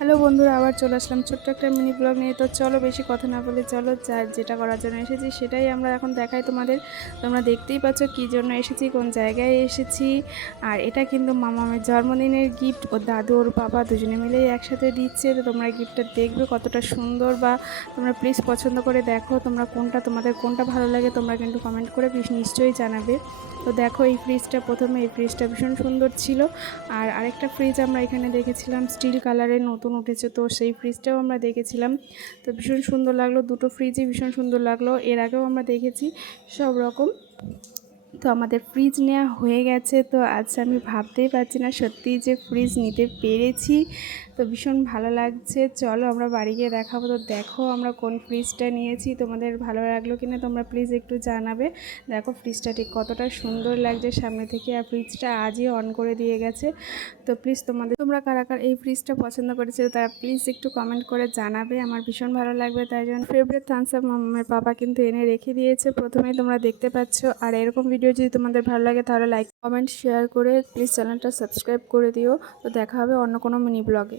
Hello বন্ধুরা, আবার চলে আসলাম ছোট্ট একটা মিনি ব্লগ নিয়ে। তো চলো বেশি কথা না বলে চলো যা যেটা করার জন্য এসেছি সেটাই আমরা এখন দেখাই তোমাদের। তোমরা দেখতেই পাচ্ছ কী জন্য এসেছি, কোন জায়গায় এসেছি। আর এটা কিন্তু মামামের জন্মদিনের গিফট ও দাদু, ওর বাবা দুজনে মিলেই একসাথে দিচ্ছে। তো তোমরা গিফটটা দেখবে কতটা সুন্দর বা তোমরা প্লিজ পছন্দ করে দেখো, তোমরা কোনটা, তোমাদের কোনটা ভালো লাগে তোমরা কিন্তু কমেন্ট করে প্লিজ নিশ্চয়ই জানাবে। তো দেখো এই ফ্রিজটা প্রথমে এই ফ্রিজটা ভীষণ সুন্দর ছিল। আর আরেকটা ফ্রিজ আমরা এখানে দেখেছিলাম স্টিল কালারের নতুন উঠেছে, তো সেই ফ্রিজটাও আমরা দেখেছিলাম। তো ভীষণ সুন্দর লাগল, দুটো ফ্রিজই ভীষণ সুন্দর লাগল। এর আগেও আমরা দেখেছি সব রকম তো আমাদের ফ্রিজ নেওয়া হয়ে গেছে, তো আজ আমি ভাবতেই পারছি না সত্যিই যে ফ্রিজ নিতে পেরেছি। তো ভীষণ ভালো লাগছে। চলো আমরা বাড়ি গিয়ে দেখাবো। তো দেখো আমরা কোন ফ্রিজটা নিয়েছি। তোমাদের ভালো লাগল কিনা তোমরা প্লিজ একটু জানাবে। দেখো ফ্রিজটা ঠিক কতটা সুন্দর লাগছে। সামনে থেকে আর ফ্রিজটা আজই অন করে দিয়ে গেছে। তো প্লিজ তোমাদের, তোমরা কারা কারা এই ফ্রিজটা পছন্দ করেছিল তারা প্লিজ একটু কমেন্ট করে জানাবে। আমার ভীষণ ভালো লাগবে। তাই জন্য ফেভারিট থামস আপ মামের পাপা কিন্তু এনে রেখে দিয়েছে। প্রথমেই তোমরা দেখতে পাচ্ছ। আর এরকম ভিডিও যদি তোমাদের ভালো লাগে তাহলে লাইক কমেন্ট শেয়ার করে প্লিজ চ্যানেলটা সাবস্ক্রাইব করে দিও। তো দেখা হবে অন্য কোনো মিনি ব্লগে